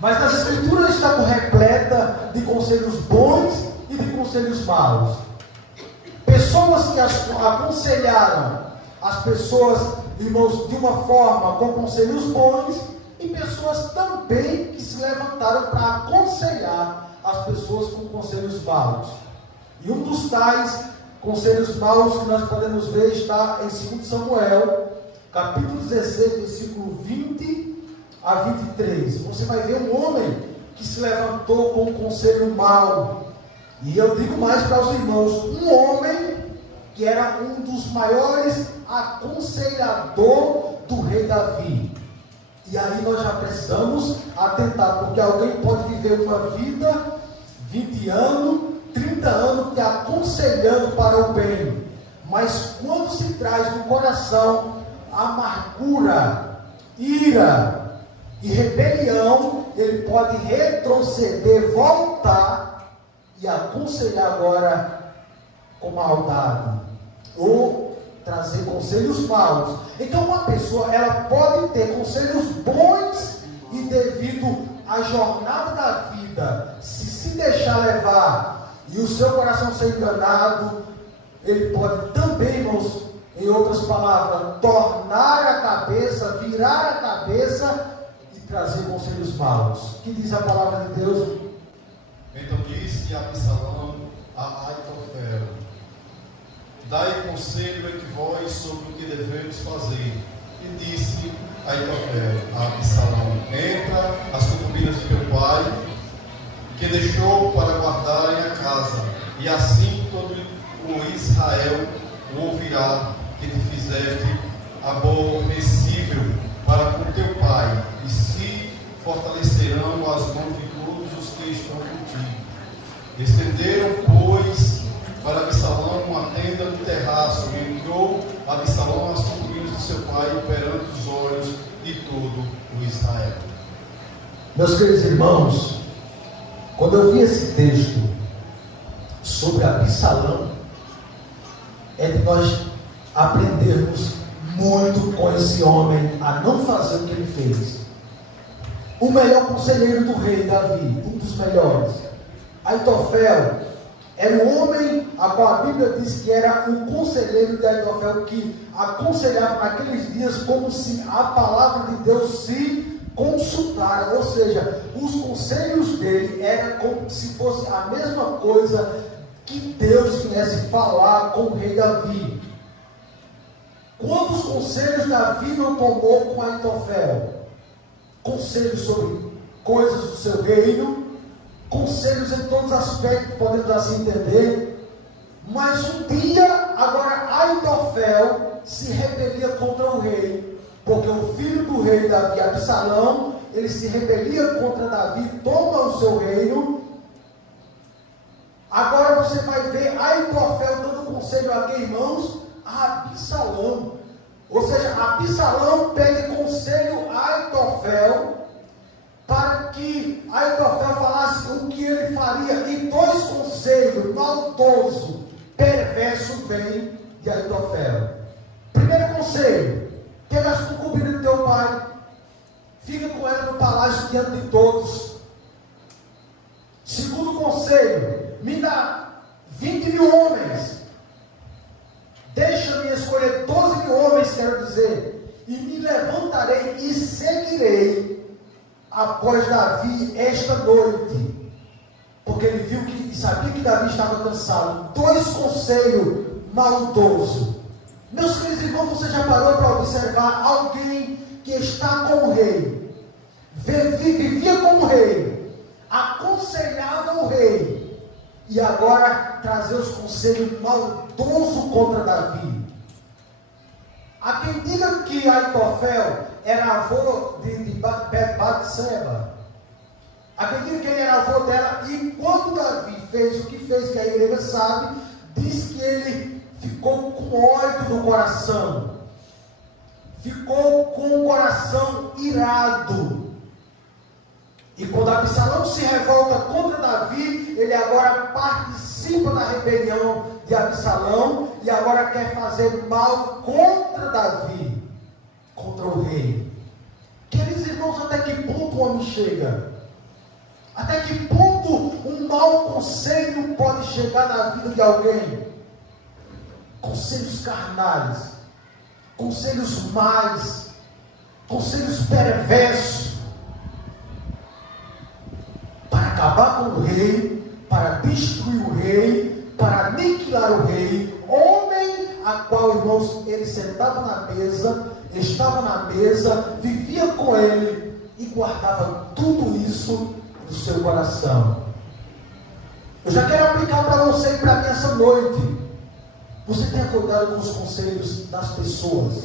Mas as Escrituras estão repleta de conselhos bons e de conselhos maus. Pessoas que aconselharam as pessoas, irmãos, de uma forma com conselhos bons, e pessoas também que se levantaram para aconselhar as pessoas com conselhos maus. E um dos tais conselhos maus que nós podemos ver está em 2 Samuel, capítulo 16, versículo 20 a 23. Você vai ver um homem que se levantou com um conselho mau. E eu digo mais para os irmãos, um homem que era um dos maiores aconselhador do rei Davi. E aí nós já precisamos atentar, porque alguém pode viver uma vida, 20 anos, 30 anos, te aconselhando para o bem, mas quando se traz no coração amargura, ira e rebelião, ele pode retroceder, voltar e aconselhar agora com maldade, ou trazer conselhos maus. Então uma pessoa, ela pode ter conselhos bons, e devido à jornada da vida, se deixar levar, e o seu coração ser enganado, ele pode também, irmãos, em outras palavras, tornar a cabeça, virar a cabeça e trazer conselhos maus. Que diz a palavra de Deus? Então disse Absalão a Aitofel: dai conselho entre vós sobre o que devemos fazer. E disse Aitofel a Absalão: entra as concubinas de teu pai, que deixou para guardarem a casa, e assim todo o Israel o ouvirá, que te fizeste aborrecível para com teu pai, e se fortalecerão as mãos de todos os que estão contigo. Estenderam, pois, para Absalão uma tenda no terraço, e entrou Absalão as concubinas de seu pai perante os olhos de todo o Israel. Meus queridos irmãos, quando eu vi esse texto sobre Absalão, é de nós aprendermos muito com esse homem a não fazer o que ele fez. O melhor conselheiro do rei Davi, um dos melhores, Aitofel, era um homem a qual a Bíblia diz que era um conselheiro de Aitofel, que aconselhava naqueles dias como se a palavra de Deus se consultara, ou seja, os conselhos dele eram como se fosse a mesma coisa que Deus viesse falar com o rei Davi. Quantos conselhos Davi não tomou com Aitofel? Conselhos sobre coisas do seu reino, conselhos em todos os aspectos, podemos assim entender. Mas um dia, agora Aitofel se rebelia contra o rei, porque o filho do rei Davi, Absalão, ele se rebelia contra Davi, toma o seu reino. Agora você vai ver Aitofel dando conselho a quem, irmãos? A Absalão. Ou seja, Absalão pede conselho a Aitofel, para que Aitofel falasse o que ele faria. E dois conselhos maldosos, perversos, vêm de Aitofel. Primeiro conselho: pega as concubinas do teu pai, fica com ela no palácio diante de todos. Segundo conselho: me dá 20 mil homens, deixa-me escolher 12 mil homens, quero dizer, e me levantarei e seguirei após Davi esta noite, porque ele viu que sabia que Davi estava cansado. Dois conselhos maldosos. Meus queridos irmãos, você já parou para observar alguém que está com o rei, vivia com o rei, aconselhava o rei, e agora trazer os conselhos maldosos contra Davi? Há quem diga que Aitofel era avô de Batseba. Há quem diga que ele era avô dela, e quando Davi fez o que fez, que a igreja sabe, diz que ele ficou com ódio no coração, ficou com o coração irado. E quando Absalão se revolta contra Davi, ele agora participa da rebelião de Absalão, e agora quer fazer mal contra Davi, contra o rei. Queridos irmãos, até que ponto o homem chega? Até que ponto um mau conselho pode chegar na vida de alguém? Conselhos carnais, conselhos mais, conselhos perversos, para acabar com o rei, para destruir o rei, para aniquilar o rei, homem a qual, irmãos, ele sentava na mesa, estava na mesa, vivia com ele e guardava tudo isso no seu coração. Eu já quero aplicar para você e para mim essa noite. Você tenha cuidado com os conselhos das pessoas.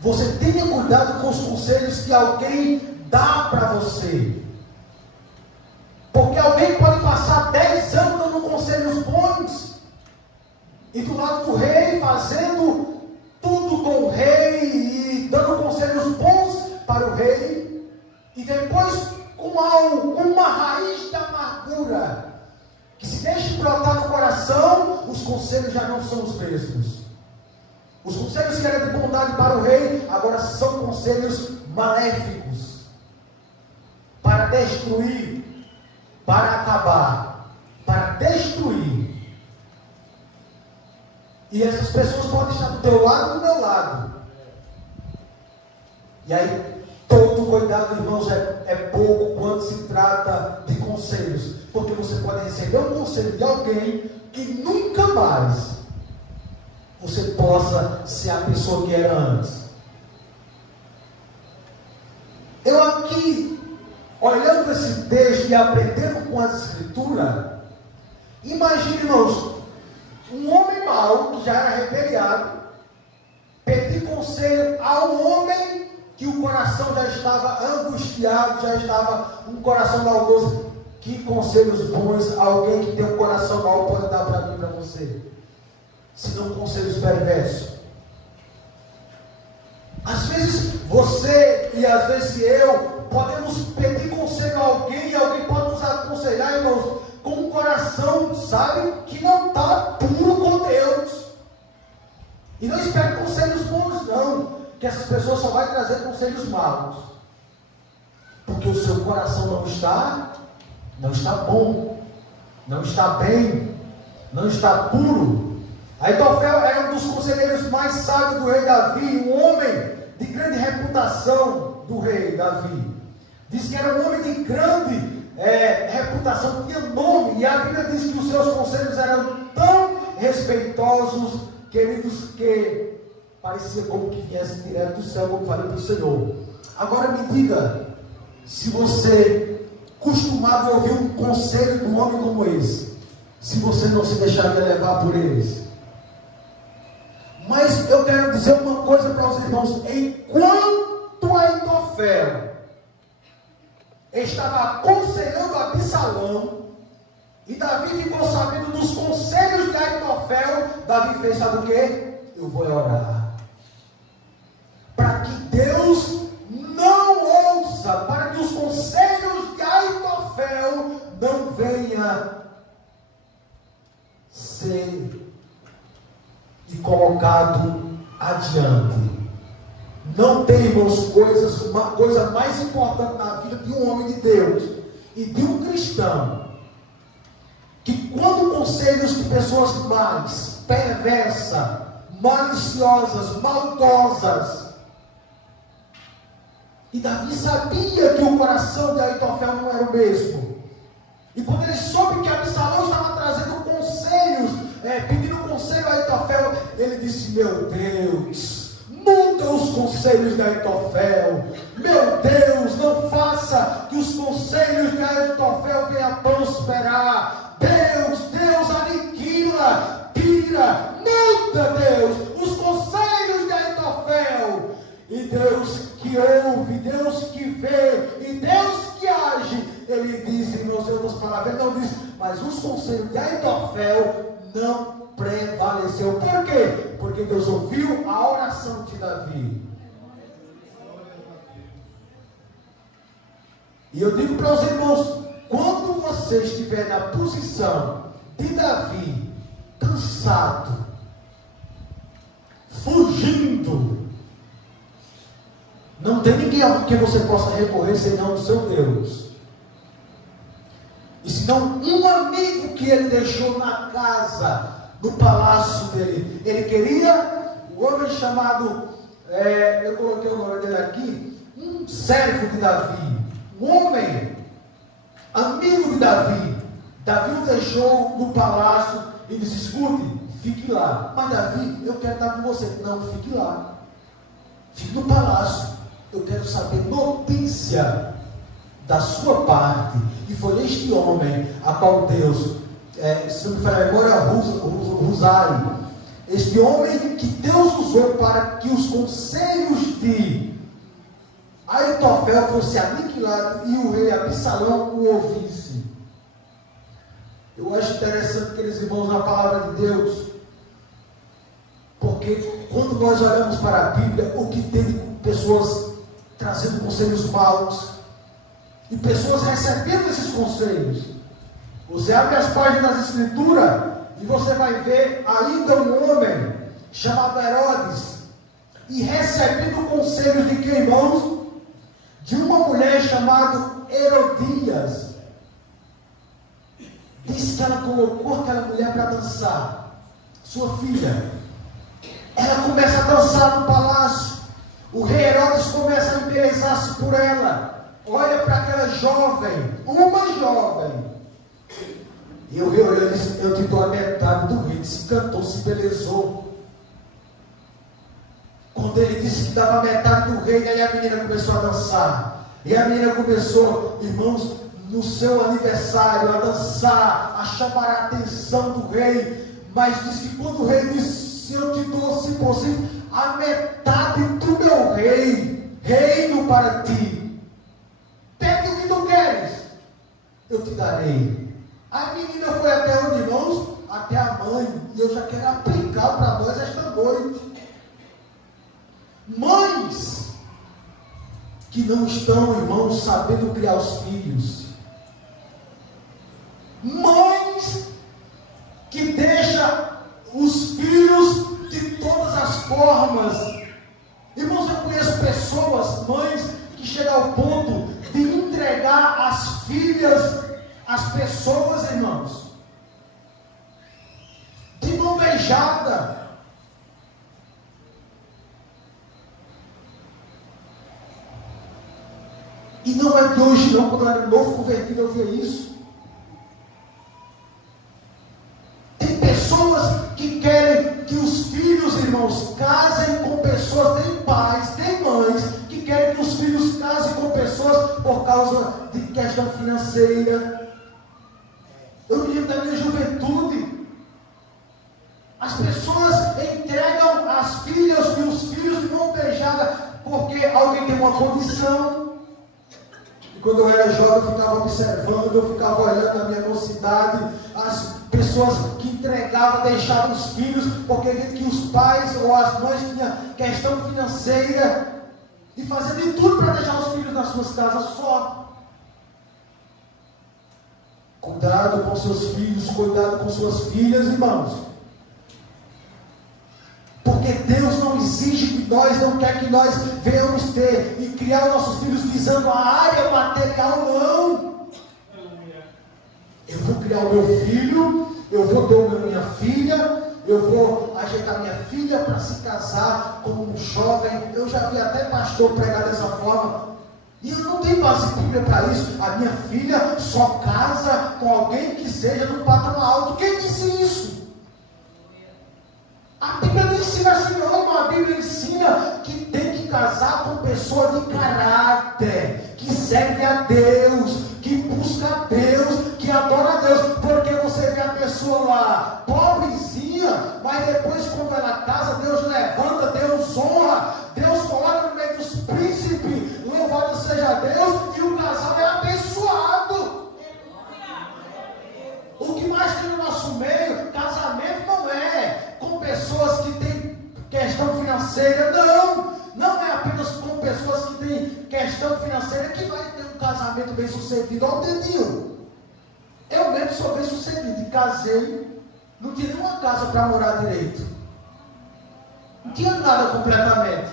Você tenha cuidado com os conselhos que alguém dá para você. Porque alguém pode passar 10 anos dando conselhos bons, e do lado do rei, fazendo tudo com o rei, e dando conselhos bons para o rei, e depois com uma raiz da amargura, que se deixa brotar no coração, os conselhos já não são os mesmos. Os conselhos que eram de bondade para o rei, agora são conselhos maléficos, para destruir, para acabar, para destruir. E essas pessoas podem estar do teu lado e do meu lado. E aí, todo cuidado, irmãos, é pouco quando se trata de conselhos. Porque você pode receber um conselho de alguém que nunca mais você possa ser a pessoa que era antes. Eu aqui, olhando esse texto e aprendendo com as escrituras, imagine, irmãos, um homem mau, que já era rebeliado, pedir conselho a um homem que o coração já estava angustiado, já estava um coração maldoso. Que conselhos bons alguém que tem um coração mau pode dar para mim e para você? Se não conselhos perversos. Às vezes você e às vezes eu podemos pedir conselho a alguém e alguém pode nos aconselhar, irmãos, com um coração, sabe, que não está puro com Deus. E não espere conselhos bons, não, que essas pessoas só vão trazer conselhos maus, porque o seu coração não está bom, não está bem, não está puro. Aitofel era um dos conselheiros mais sábios do rei Davi, um homem de grande reputação do rei Davi. Diz que era um homem de grande reputação, tinha nome, e a Bíblia diz que os seus conselhos eram tão respeitosos, queridos, que parecia como que viesse direto do céu, como falei para o Senhor. Agora me diga, se você costumava ouvir um conselho de um homem como esse, se você não se deixaria levar por eles. Mas eu quero dizer uma coisa para os irmãos: enquanto Aitofel estava aconselhando Absalão, e Davi ficou sabendo dos conselhos de Aitofel, Davi fez, sabe o que? Eu vou orar, para que Deus não ouça, para que os conselhos de Aitofel não venha ser e colocado adiante. Não tem, irmãos, uma coisa mais importante na vida de um homem de Deus e de um cristão, que quando conselhos de pessoas más, perversas, maliciosas, maldosas, e Davi sabia que o coração de Aitofel não era o mesmo, e quando ele soube que Absalão estava trazendo conselhos, pedindo conselho a Aitofel, ele disse: meu Deus, muda os conselhos de Aitofel, meu Deus, não faça que os conselhos de Aitofel venham a prosperar. Deus, aniquila, tira, muda, Deus, os conselhos de Aitofel. E Deus que ouve, Deus que vê, e Deus que age, ele diz, em outras palavras, ele não diz, mas os conselhos de Aitofel não prevaleceu. Por quê? Porque Deus ouviu a oração de Davi. E eu digo para os irmãos, quando você estiver na posição de Davi, cansado, fugindo, não tem ninguém a quem você possa recorrer senão o seu Deus. e senão um amigo que ele deixou na casa, no palácio dele. Ele queria o homem chamado, eu coloquei o nome dele aqui, um servo de Davi, um homem amigo de Davi. Davi o deixou no palácio e disse: escute, fique lá. Mas Davi, eu quero estar com você. Não, fique lá, fique no palácio, eu quero saber notícia da sua parte. E foi este homem a qual Deus, se não me falha a memória, Husai, este homem que Deus usou para que os conselhos de Aitofel fosse aniquilado e o rei Absalão o ouvisse. Eu acho interessante, aqueles irmãos, na palavra de Deus, porque quando nós olhamos para a Bíblia, o que tem de pessoas trazendo conselhos maus e pessoas recebendo esses conselhos. Você abre as páginas da Escritura e você vai ver ainda um homem chamado Herodes e recebendo conselhos de quem, irmãos? De uma mulher chamada Herodias. Diz que ela colocou aquela mulher para dançar, sua filha. Ela começa a dançar no palácio. O rei Herodes começa a embelezar-se por ela. Olha para aquela jovem, uma jovem. E o rei olhando e disse: eu te dou a metade do rei. Se cantou, se embelezou. Quando ele disse que dava a metade do rei, aí a menina começou a dançar. E a menina começou, irmãos, no seu aniversário, a dançar, a chamar a atenção do rei. Mas diz que quando o rei disse: eu te dou, se possível, a metade do meu reino para ti. Pede o que tu queres, eu te darei. A menina foi até onde, irmãos? Até a mãe. E eu já quero aplicar para nós esta noite. Mães que não estão, irmãos, sabendo criar os filhos. Mães que deixam os filhos de todas as formas. Irmãos, eu conheço pessoas, mães, que chegam ao ponto de entregar as filhas às pessoas, irmãos, de mão beijada. E não é de hoje não, quando eu era novo convertido eu via isso. Tem pessoas que querem que os filhos, irmãos, casem com pessoas, tem pais, tem mães, que querem que os filhos casem com pessoas por causa de questão financeira. Eu me lembro da minha juventude. As pessoas entregam as filhas e os filhos de mão beijada porque alguém tem uma condição. Quando eu era jovem, eu ficava observando, eu ficava olhando na minha mocidade, as pessoas que entregavam, deixavam os filhos, porque viam que os pais ou as mães tinham questão financeira, e faziam de tudo para deixar os filhos nas suas casas só. Cuidado com seus filhos, cuidado com suas filhas, irmãos. Porque Deus não exige de nós, não quer que nós venhamos ter e criar nossos filhos visando a área material, não. Eu vou criar o meu filho, eu vou ter minha filha, eu vou ajeitar minha filha para se casar como um jovem. Eu já vi até pastor pregar dessa forma. E eu não tenho base bíblica para isso. A minha filha só casa com alguém que seja no patamar alto. Quem disse isso? A Bíblia não ensina assim não, a Bíblia ensina que tem que casar com pessoa de caráter, que serve a Deus, que busca a Deus, que adora a Deus, porque você vê a pessoa lá, pobrezinha, mas depois quando ela casa, Deus levanta, Deus honra, Deus coloca no meio dos príncipes, louvado seja Deus, e o casal é abençoado. O que mais tem no nosso meio, casamento não é com pessoas que têm questão financeira, não é apenas com pessoas que têm questão financeira que vai ter um casamento bem sucedido. Olha o dedinho, eu mesmo sou bem sucedido, casei, não tinha nenhuma casa para morar direito, não tinha nada completamente,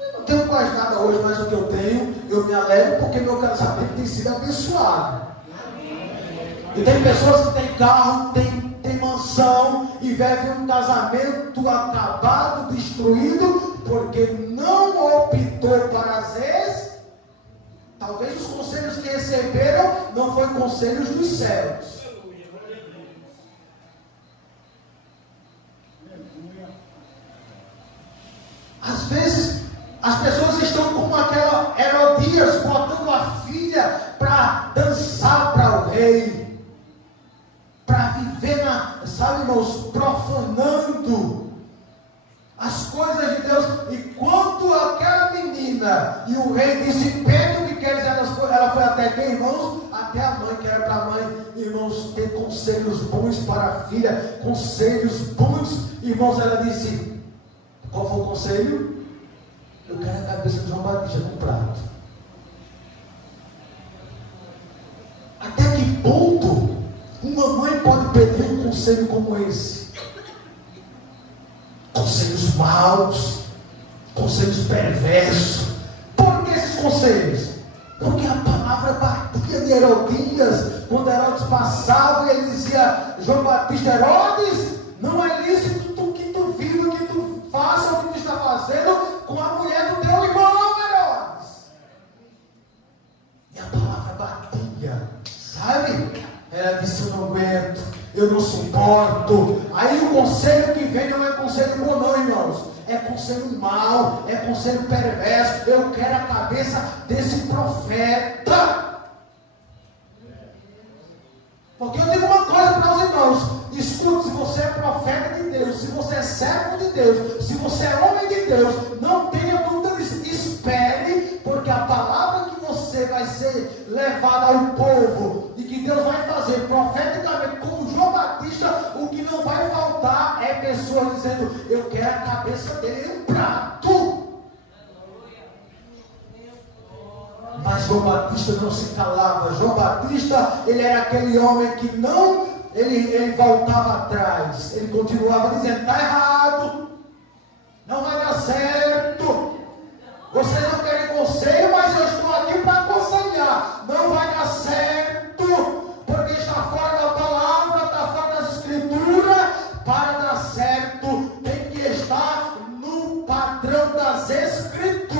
eu não tenho quase nada hoje, mas o que eu tenho, eu me alegro porque meu casamento tem sido abençoado. E tem pessoas que têm carro, tem mansão e vivem um casamento acabado, destruído, porque não optou para às vezes, talvez os conselhos que receberam não foram conselhos dos céus. Às vezes as pessoas estão como aquela Herodias, botando a filha para dançar para o rei, para viver sabe, irmãos, profanando as coisas de Deus. E quando aquela menina e o rei disse: pede o que queres, ela foi até quem, irmãos? Até a mãe, que era para a mãe, irmãos, ter conselhos bons para a filha, conselhos bons, irmãos. Ela disse: qual foi o conselho? Eu quero a cabeça de João Batista num prato. Até que ponto uma mãe pode pedir um conselho como esse? Conselhos maus, conselhos perversos. Por que esses conselhos? Porque a palavra batia de Herodias. Quando Herodes passava, ele dizia: João Batista, Herodes, não é lícito que tu viva, que tu faça o que tu está fazendo com a mulher do teu irmão, Herodes. E a palavra batia, sabe? Ela disse: eu não aguento, eu não suporto. Aí o conselho que vem não é conselho bom, não, irmãos. É conselho mau, é conselho perverso. Eu quero a cabeça desse profeta. Porque eu digo uma coisa para os irmãos: escute, se você é profeta de Deus, se você é servo de Deus, se você é homem de Deus, não tenha dúvida disso. Espere, porque a palavra que você vai ser levada ao povo e que Deus vai fazer profeticamente como João Batista, o que não vai faltar é pessoas dizendo: eu quero a cabeça dele em um prato. Mas João Batista não se calava. João Batista, ele era aquele homem que não, ele voltava atrás. Ele continuava dizendo: está errado, não vai dar certo. Vocês não querem conselho, mas eu estou aqui para aconselhar. Não vai dar certo, porque está fora da palavra, está fora das escrituras. Para dar certo, tem que estar no padrão das escrituras.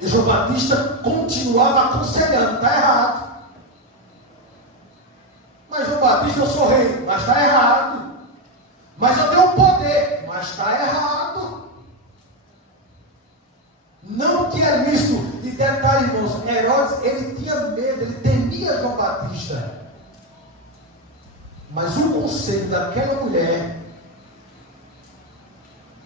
E João Batista continuava aconselhando: está errado. Mas João Batista, eu sou rei, mas está errado. Mas eu tenho poder, mas está errado. Não tinha visto. E detalhe, irmãos, Herodes, ele tinha medo, ele temia João Batista. Mas o conselho daquela mulher,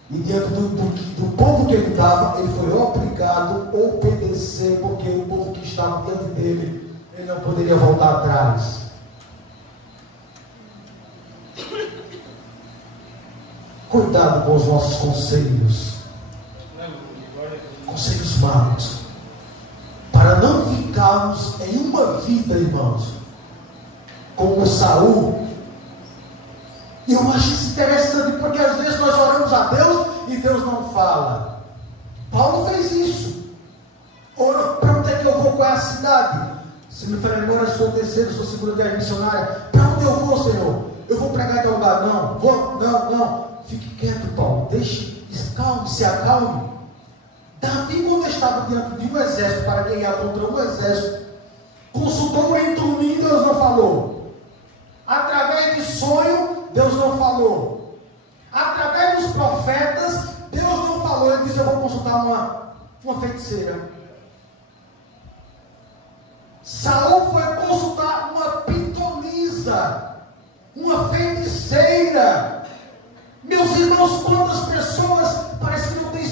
e diante do povo que ele estava, ele foi obrigado a obedecer, porque o povo que estava diante dele, ele não poderia voltar atrás. Cuidado com os nossos conselhos, conselhos maus, para não ficarmos em uma vida, irmãos, como Saul. E eu acho isso interessante, porque às vezes nós oramos a Deus e Deus não fala. Paulo fez isso. Ora, para onde é que eu vou? Qual é a cidade? Se me for embora, sou terceira, sou segunda viagem missionária. Para onde eu vou, Senhor? Eu vou pregar em teu lugar? Não. Vou? Não. Fique quieto, Paulo. Deixe, calme, se acalme. Davi, quando estava diante de um exército para guerrear contra um exército, consultou entre mim, Deus não falou. Através de sonho, Deus não falou. Através dos profetas, Deus não falou. Ele disse: eu vou consultar uma feiticeira. Saul foi consultar uma pitonisa, uma feiticeira. Meus irmãos, quantas pessoas parece que não têm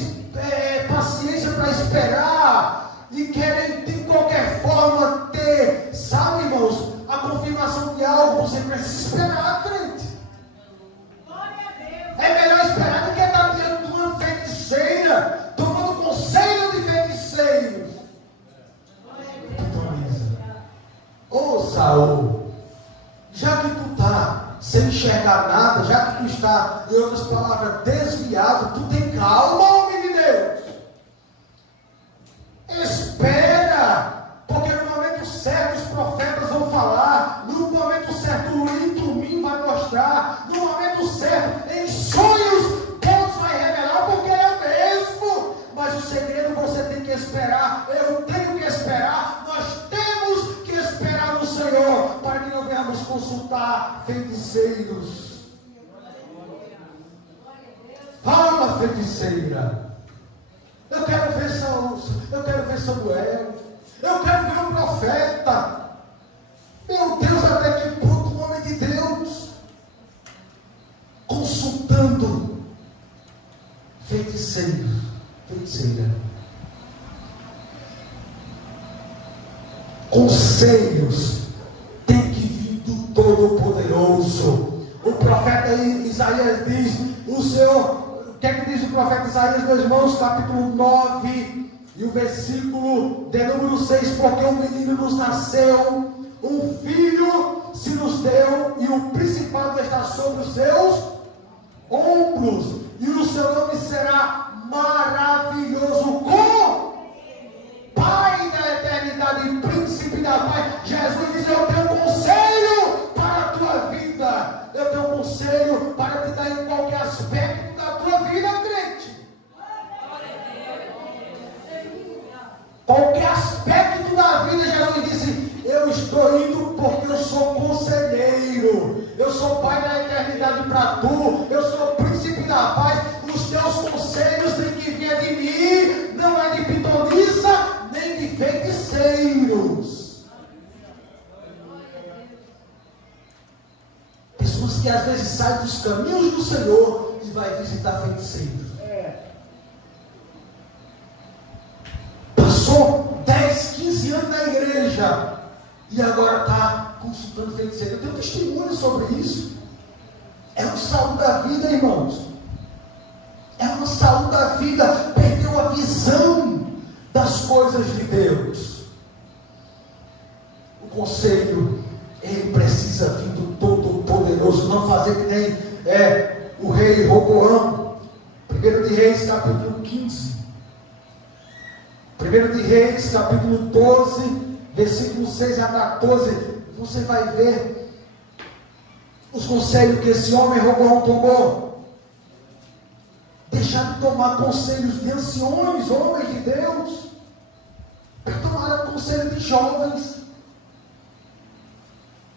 paciência para esperar e querem de qualquer forma ter, sabe, irmãos, a confirmação de algo. Você precisa esperar, crente. É melhor esperar do que estar diante de uma feiticeira, tomando conselho de feiticeiros. Ô Saul, já que tu está sem enxergar nada, já que tu está, em outras palavras, desviado, tu tem calma, homem de Deus. Espera para feiticeiros. Fala, feiticeira. Eu quero ver Samuel. Eu quero ver o profeta. Meu Deus, até que ponto o homem de Deus, consultando feiticeira. Conselhos tem que vir do Todo-Poderoso. O profeta Isaías diz, o que é que diz o profeta Isaías, meus irmãos? Capítulo 9 e o versículo de número 6, porque um menino nos nasceu, um filho se nos deu, e o principado está sobre os seus ombros, e o seu nome será maravilhoso, com Pai da eternidade, príncipe da paz. Jesus diz, eu tenho conselho para a tua vida, eu tenho conselho para te dar em qualquer aspecto da tua vida, crente. Qualquer aspecto da vida, Jesus disse, eu estou indo porque eu sou conselheiro, eu sou Pai da eternidade para tu, eu sou príncipe da paz. Os teus conselhos têm que vir de mim, não é de pitonisa, nem de feiticeiros. Pessoas que às vezes saem dos caminhos do Senhor e vai visitar feiticeiros. Passou 10, 15 anos na igreja e agora está consultando feiticeiro. Eu tenho testemunho sobre isso. É uma saúde da vida, irmãos. É uma saúde da vida. Perdeu a visão das coisas de Deus. O conselho, ele precisa vir do Todo-Poderoso. Não fazer que nem o rei Roboão. 1 de Reis, capítulo 15. 1 de Reis, capítulo 12, versículo 6 a 14. Você vai ver os conselhos que esse homem Roboão tomou. Deixar de tomar conselhos de anciões, homens de Deus, para tomar conselho de jovens.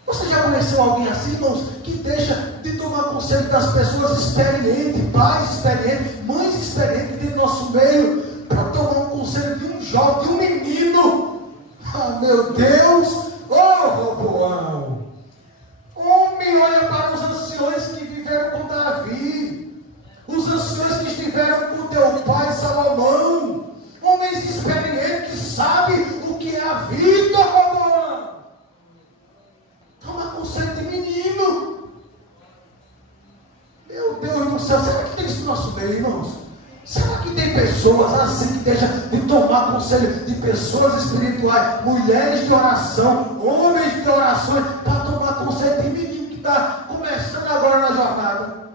Você já conheceu alguém assim, irmãos, que deixa de tomar conselho das pessoas experientes, pais experientes, mães experientes dentro do nosso meio, para tomar um conselho de um jovem, de um menino? Ah, meu Deus! Oh, Roboão! Homem, olha para os anciões que viveram com Davi, os anciões que estiveram com teu pai Salomão, homens experientes que sabem o que é a vida, Roboão. Toma conselho de menino. Meu Deus do céu, será que tem isso no nosso meio, irmãos? Será que tem pessoas assim que deixam de tomar conselho de pessoas espirituais, mulheres de oração, homens de orações, para tomar conselho de menino que está começando agora na jornada?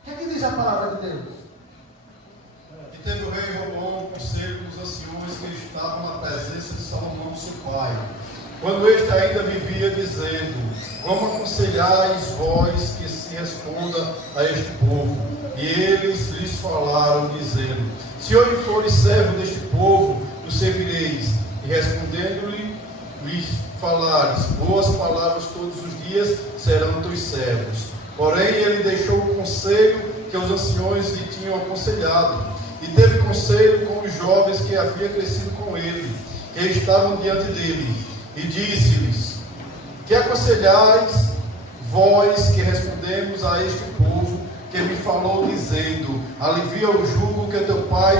O que é que diz a palavra de Deus? E teve o rei Roboão conselho dos anciões que estavam na presença de Salomão, seu pai, quando este ainda vivia, dizendo: como aconselhais vós que se responda a este povo? E eles lhes falaram, dizendo: se hoje fores servo deste povo, o servireis. E respondendo-lhe, lhes falares boas palavras todos os dias, serão teus servos. Porém, ele deixou o conselho que os anciões lhe tinham aconselhado, e teve conselho com os jovens que havia crescido com ele, que estavam diante dele, e disse-lhes: que aconselhais vós que respondemos a este povo que me falou, dizendo: alivia o jugo que o teu pai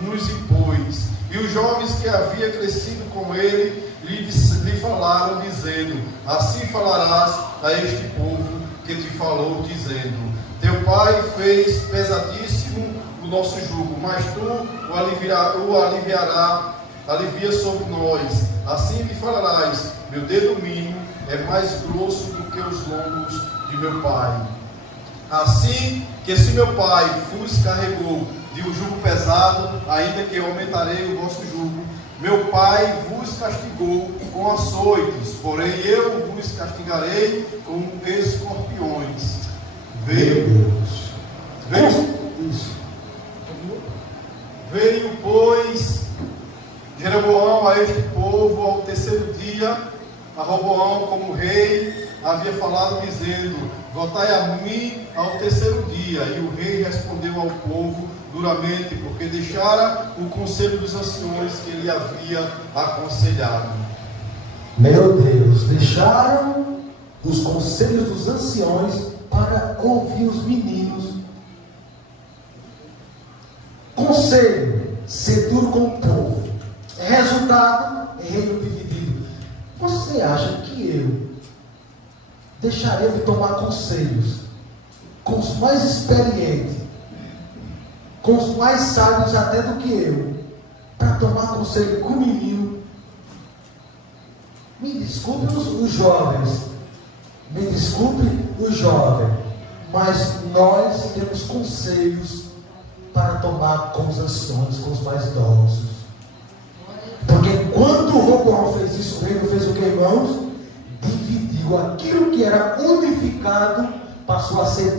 nos impôs? E os jovens que havia crescido com ele lhe falaram, dizendo: assim falarás a este povo que te falou, dizendo: teu pai fez pesadíssimo o nosso jugo, mas tu alivia sobre nós. Assim lhe falarás: meu dedo mínimo é mais grosso do que os lombos de meu pai. Assim que se meu pai vos carregou de um jugo pesado, ainda que eu aumentarei o vosso jugo. Meu pai vos castigou com açoites, porém eu vos castigarei com escorpiões. Veio, pois, Jeroboão a este povo ao terceiro dia a Roboão como rei havia falado dizendo: votai a mim ao terceiro dia. E o rei respondeu ao povo duramente, porque deixara o conselho dos anciões que ele havia aconselhado. Meu Deus, deixaram os conselhos dos anciões para ouvir os meninos. Conselho, ser duro com o povo. Resultado, reino dividido. Você acha que eu deixaria de tomar conselhos com os mais experientes, com os mais sábios até do que eu, para tomar conselho com o menino? Me desculpe os jovens, me desculpe os jovens, mas nós temos conselhos para tomar com os anciões, com os mais idosos. Porque quando o Roboão fez isso, o reino fez o que, irmãos? Dividiu aquilo que era unificado, passou a ser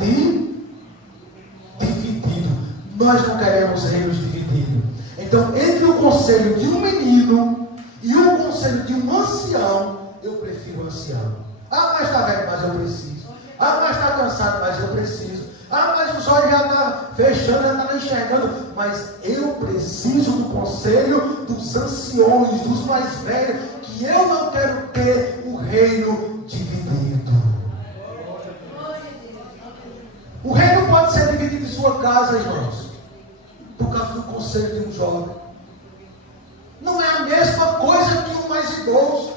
dividido. Nós não queremos reinos divididos. Então, entre o conselho de um menino e o conselho de um ancião, eu prefiro o ancião. Ah, mas está velho, mas eu preciso. Ah, mas está cansado, mas eu preciso. Ah, mas os olhos já estão fechando, já estão enxergando. Mas eu preciso do conselho dos anciões, dos mais velhos, que eu não quero ter o reino dividido. O reino pode ser dividido em sua casa, irmãos, por causa do conselho de um jovem. Não é a mesma coisa que um mais idoso.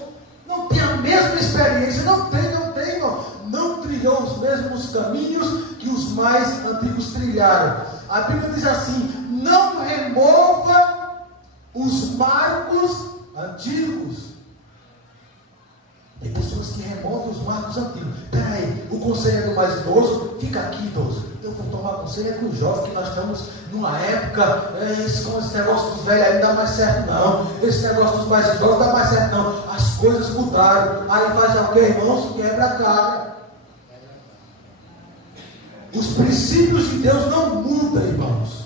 Não tem a mesma experiência. Não tem, irmão. Não trilhou os mesmos caminhos que os mais antigos trilharam. A Bíblia diz assim: não remova os marcos antigos. Tem pessoas que removem os marcos antigos. Peraí, o conselho é do mais idoso, fica aqui, idoso. Eu vou tomar conselho é com o jovem, que nós estamos numa época, esse negócio dos velhos aí não dá mais certo não. Esse negócio dos mais idosos não dá mais certo não. As coisas mudaram. Aí faz o que, irmãos? Quebra a cara. Os princípios de Deus não mudam, irmãos.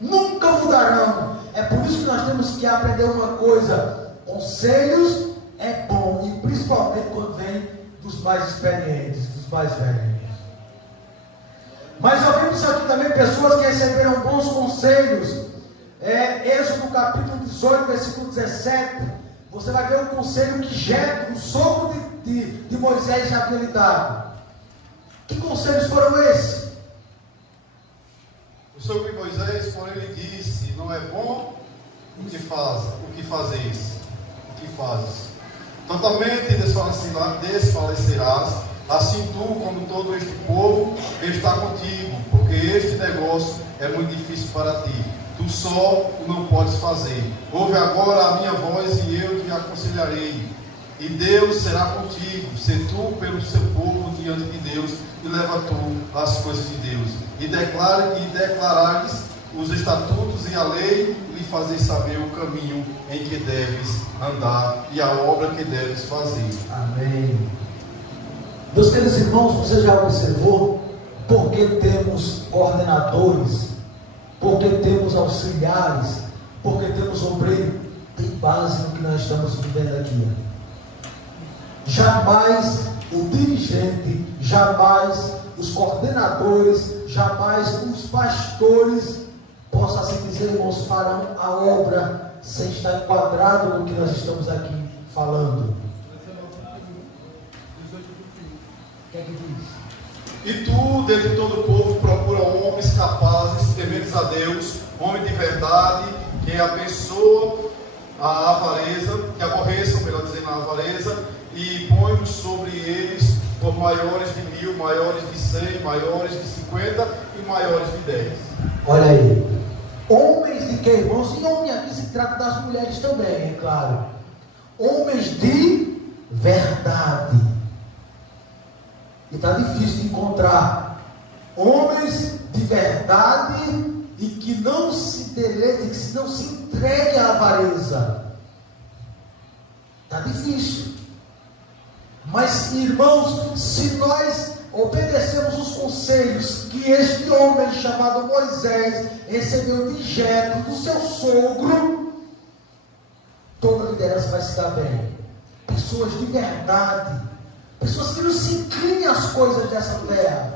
Nunca mudarão. É por isso que nós temos que aprender uma coisa: conselhos é bom, e principalmente quando vem dos mais experientes, dos mais velhos. Mas ouvimos aqui também pessoas que receberam bons conselhos. Êxodo capítulo 18, versículo 17. Você vai ver o conselho que Jetro, o sogro de Moisés, já havia lhe dado. Que conselhos foram esses? O sogro de Moisés, porém, lhe disse: não é bom o que fazes. Totalmente desfalecerás, assim tu como todo este povo está contigo, porque este negócio é muito difícil para ti. Tu só o não podes fazer. Ouve agora a minha voz e eu te aconselharei. E Deus será contigo. Sê tu pelo seu povo diante de Deus e leva tu as coisas de Deus. E declarares os estatutos e a lei, e lhe fazer saber o caminho em que deves andar e a obra que deves fazer. Amém. Meus queridos irmãos, você já observou por que temos coordenadores, por que temos auxiliares, por que temos obreiro? Tem base no que nós estamos vivendo aqui. Jamais o dirigente, jamais os coordenadores, jamais os pastores, posso assim dizer, irmãos, farão a obra sem estar enquadrado no que nós estamos aqui falando. O que é que diz? E tu, dentre todo o povo, procura homens capazes, tementes a Deus, homem de verdade, que abençoa a avareza, que aborreçam, melhor dizendo, a avareza, e põe-nos sobre eles por maiores de 1000, maiores de 100, maiores de 50 e maiores de 10. Olha aí, homens de que, irmãos? E homem aqui se trata das mulheres também, é claro. Homens de verdade. E está difícil de encontrar homens de verdade e que não se deleite, que não se entregue à avareza. Está difícil. Mas, irmãos, se nós obedecemos os conselhos que este homem chamado Moisés recebeu de Jetro, do seu sogro, toda a liderança vai se dar bem. pessoas de verdade, pessoas que não se inclinem às coisas dessa terra,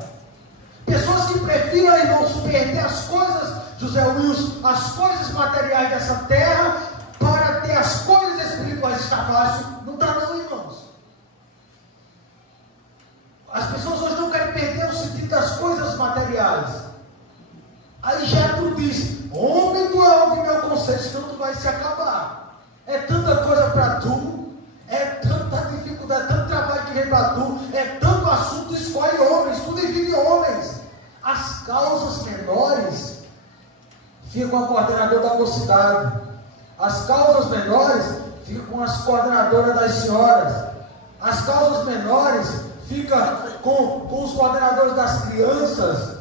pessoas que prefiram, irmão, submeter as coisas, José Wilson, as coisas materiais dessa terra, para ter as coisas espirituais. Está fácil? Não está não, irmãos. As pessoas hoje não querem perder o sentido das coisas materiais. Aí Jetro diz: homem, tu ouve meu conselho, senão tu vai se acabar. É tanta coisa para tu, é tanta dificuldade, tanto trabalho que vem para tu, é tanto assunto, escolhe homens, tu divide homens. As causas menores ficam com a coordenadora da mocidade, as causas menores ficam com as coordenadoras das senhoras, as causas menores ficam com os coordenadores das crianças,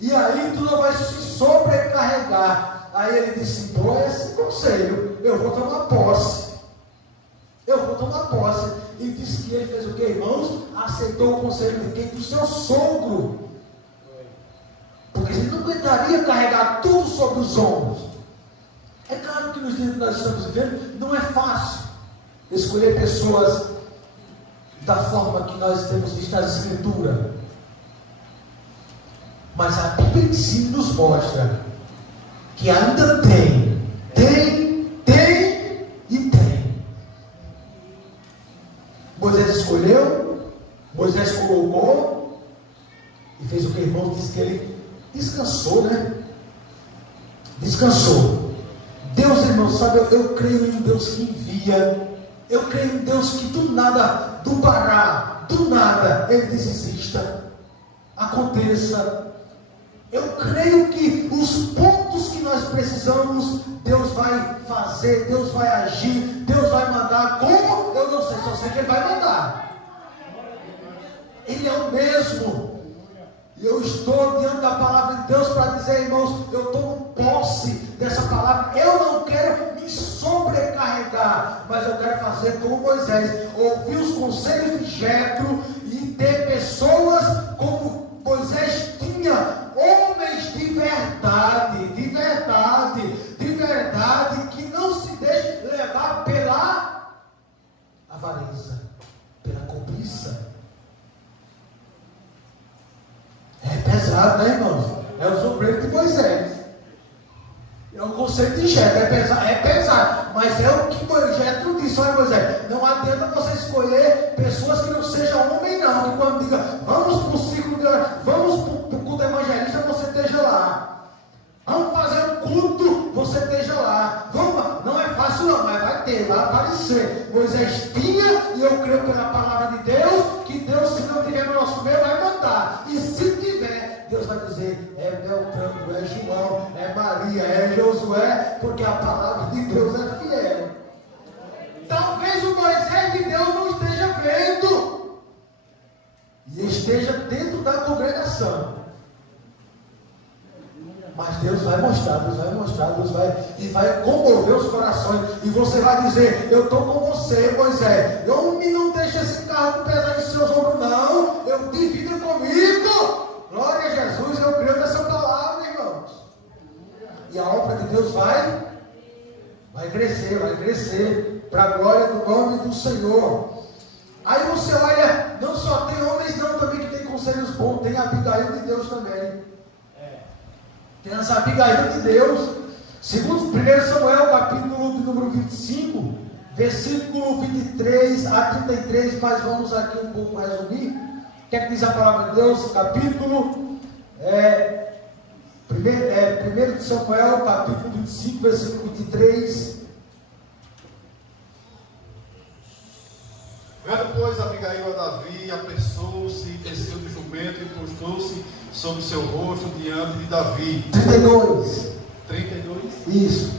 e aí tu não vai se sobrecarregar. Aí ele disse: pô, esse conselho, eu vou tomar posse. E disse que ele fez o que, irmãos? Aceitou o conselho de quem? Do seu sogro. Porque ele não aguentaria carregar tudo sobre os ombros. É claro que nos dias que nós estamos vivendo, não é fácil escolher pessoas da forma que nós temos visto nas Escrituras. Mas a Bíblia em si nos mostra que ainda tem. Moisés escolheu, Moisés colocou, e fez o que, irmão? Diz que ele descansou, né? Descansou. Deus, irmão, sabe, eu creio em Deus que envia. Eu creio em Deus que do nada, do Pará, do nada, Ele diz: exista, aconteça. Eu creio que os pontos que nós precisamos, Deus vai fazer, Deus vai agir, Deus vai mandar. Como? Eu não sei, só sei que Ele vai mandar. Ele é o mesmo. E eu estou diante da palavra de Deus para dizer, irmãos, eu tomo posse dessa palavra. Eu não quero me sobrecarregar, mas eu quero fazer como Moisés, ouvir os conselhos de Jetro e ter pessoas como Moisés tinha, homens de verdade, que não se deixem levar pela avareza, pela cobiça. É pesado, né, irmãos? É o sobreiro de Moisés. É o conceito de Jetro, é pesado, mas é o que Jetro disse: olha, Moisés, não adianta você escolher pessoas que não sejam homem, não, que quando diga, vamos para o ciclo de oração, vamos para o culto evangelista, você esteja lá. Vamos fazer um culto, você esteja lá. Vamos, não é fácil não, mas vai ter, vai aparecer. Moisés tinha, e eu creio pela palavra de Deus, que Deus, se não tiver no nosso meio, vai mandar. E se tiver, Deus vai dizer: é Beltrano, é João, é Maria, é Josué, porque a palavra de Deus é fiel. Talvez o Moisés de Deus não esteja vendo, e esteja dentro da congregação. Mas Deus vai mostrar, e vai comover os corações, e você vai dizer: eu estou com você, Moisés, não deixa esse carro pesar em seus ombros, não, eu divida comigo. Glória a Jesus, eu creio nessa palavra, irmãos. E a obra de Deus vai crescer, para a glória do nome do Senhor. Aí você olha, não só tem homens não também que tem conselhos bons, tem a Abigail de Deus também. Tem essa Abigail de Deus. Segundo 1 Samuel, capítulo número 25, versículo 23 a 33, mas vamos aqui um pouco resumir. O que é que diz a palavra de Deus? Capítulo 1 Samuel, capítulo 25, versículo 23. Vendo, pois, Abigail a Davi, apressou-se, desceu do jumento e postou-se sobre seu rosto diante de Davi. 32. Isso.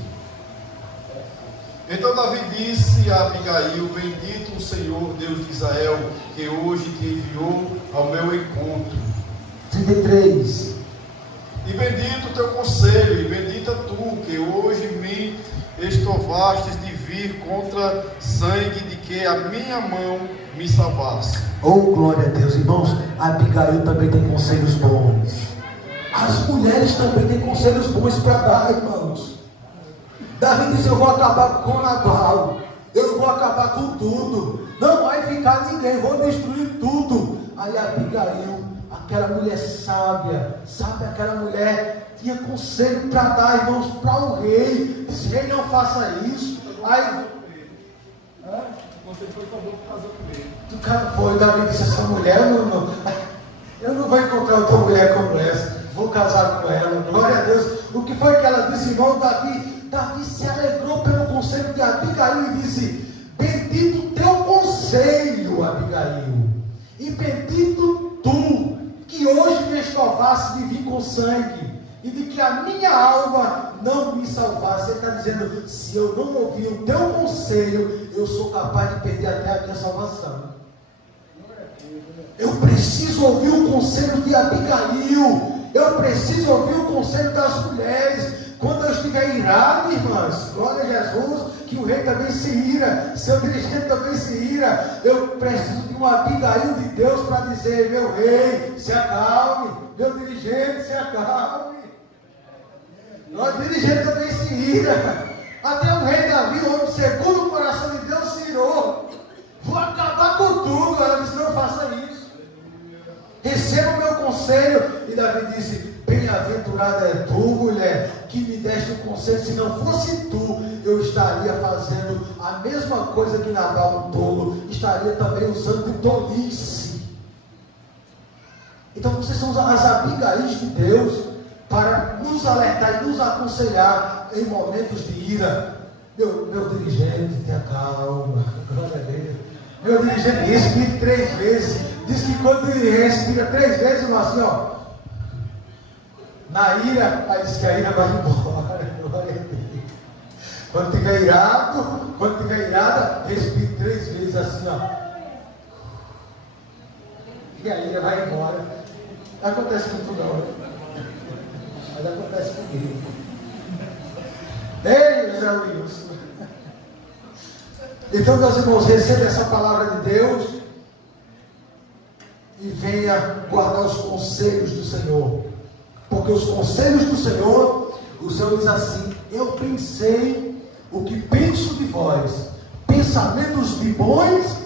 Então Davi disse a Abigail: bendito o Senhor, Deus de Israel, que hoje te enviou ao meu encontro. 33. E bendito o teu conselho, e bendita tu, que hoje me estovastes de vir contra sangue de que a minha mão me salvasse. Oh, glória a Deus, irmãos. A Abigail também tem conselhos bons. As mulheres também têm conselhos bons para dar, irmãos. Davi disse: eu vou acabar com Nabal, eu vou acabar com tudo. não vai ficar ninguém, vou destruir tudo. Aí Abigail, aquela mulher sábia, sabe, aquela mulher tinha conselho para dar, irmãos, para o rei. Disse: rei, não faça isso. Aí você foi com a boca casar com ele. O cara foi, Davi disse: essa mulher, eu não vou encontrar outra mulher como essa, vou casar com ela, glória a Deus. O que foi que ela disse, irmão? Davi se alegrou pelo conselho de Abigail e disse: bendito o teu conselho, Abigail, e bendito tu, que hoje me escovasse de vir com sangue, e de que a minha alma não me salvasse. Ele está dizendo: se eu não ouvir o teu conselho, eu sou capaz de perder até a minha salvação. Eu preciso ouvir o conselho de Abigail, eu preciso ouvir o conselho das mulheres. Quando eu estiver irado, irmãs, glória a Jesus, que o rei também se ira, seu dirigente também se ira, eu preciso de uma Abigail de Deus para dizer: meu rei, se acalme, meu dirigente, se acalme. O dirigente também se ira. Até o rei Davi, o homem segundo o coração de Deus, se irou. Vou acabar com tudo. Ela disse: não faça isso, receba o meu conselho. E Davi disse: bem-aventurada é tu, mulher, que me deste o conselho. Se não fosse tu, eu estaria fazendo a mesma coisa que Nabal, o tolo, estaria também usando de tolice. Então vocês são as Abigais de Deus, para nos alertar e nos aconselhar em momentos de ira. Meu dirigente, tenha calma, glória a Deus. Meu dirigente respira 3 vezes. Diz que quando ele respira 3 vezes, assim, ó, na ira, aí diz que a ira vai embora, glória a Deus. Quando tiver irado, quando tiver irada, respire 3 vezes assim, ó, e a ira vai embora. Não acontece com tu não, né? Mas acontece comigo. Ei, José Wilson. Então, meus irmãos, receba essa palavra de Deus e venha guardar os conselhos do Senhor. Porque os conselhos do Senhor, o Senhor diz assim: eu pensei o que penso de vós, pensamentos de bons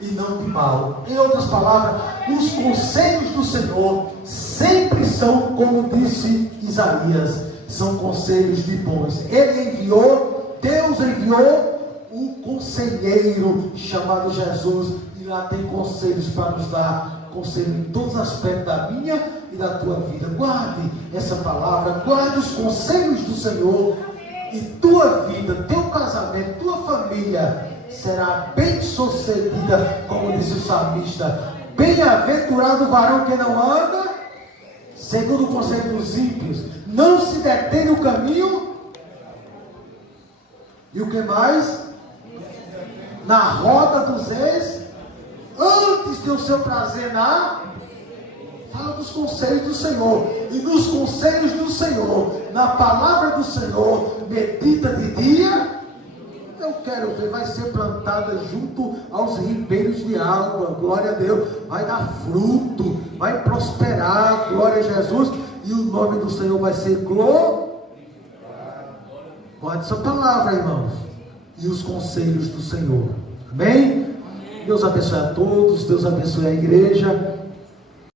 e não de mal. Em outras palavras, os conselhos do Senhor sempre são, como disse Isaías, são conselhos de bons. Ele enviou, Deus enviou o conselheiro chamado Jesus, e lá tem conselhos para nos dar, conselho em todos os aspectos da minha e da tua vida. Guarde essa palavra, guarde os conselhos do Senhor, e tua vida, teu casamento, tua família será bem sucedida, como disse o salmista: bem-aventurado o varão que não anda segundo o conselho dos ímpios, não se detém no caminho, e o que mais? Na roda dos reis, antes ter o seu prazer fala dos conselhos do Senhor, e nos conselhos do Senhor, na palavra do Senhor, medita de dia. Eu quero ver, vai ser plantada junto aos ribeiros de água, glória a Deus, vai dar fruto, vai prosperar, glória a Jesus, e o nome do Senhor vai ser glorificado. Guarde essa palavra, irmãos, e os conselhos do Senhor, amém? Deus abençoe a todos, Deus abençoe a igreja,